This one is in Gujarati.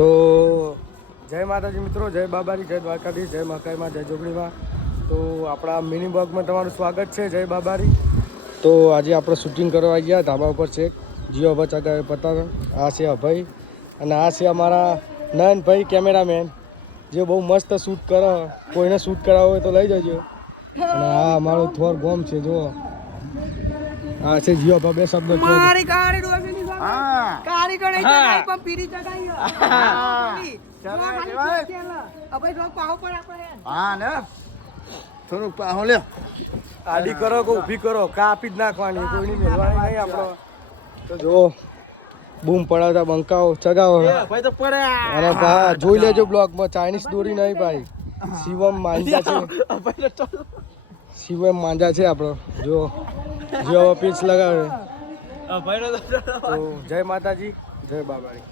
તો જય માતાજી મિત્રો, જય બાબારી, જય દ્વારકાધીશ, જય મહાકાળીમાં, જય જોગણીમાં. તો આપણા મિની બ્લોગમાં તમારું સ્વાગત છે. જય બાબારી. તો આજે આપણે શૂટિંગ કરવા આવી ગયા ધાબા ઉપર છે. જીઓ અભય ચગાવે પતંગ. આ છે અભય અને આ છે અમારા નયનભાઈ કેમેરામેન, જે બહુ મસ્ત શૂટ કરે. કોઈને શૂટ કરાવવો હોય તો લઈ જજો. અને આ અમારો થોર ગોમ છે. જો આ છે જીઓ અભય. બે શબ્દ મારી કાળી ડોસી હા કાળી ગણી ચગાઈ પણ પીરી ચગાઈ અબે જો પાહો પર આપણે હા ને થોડું પાહો લે. આડી કરો કે ઊભી કરો, કાપી જ નાખવાની, કોઈની મેળવાની નહીં આપણો. તો જો બૂમ પડાવતા બંકાઓ ચગાવો. ભાઈ તો પડે અને ભા જોઈ લેજો બ્લોગમાં, ચાઇનીઝ દોરી નહીં ભાઈ. શિવમ માંજા છે, શિવમ માંજા છે આપણો. જો જો પીચ લગાવે. તો જય માતાજી, જય બાબારી.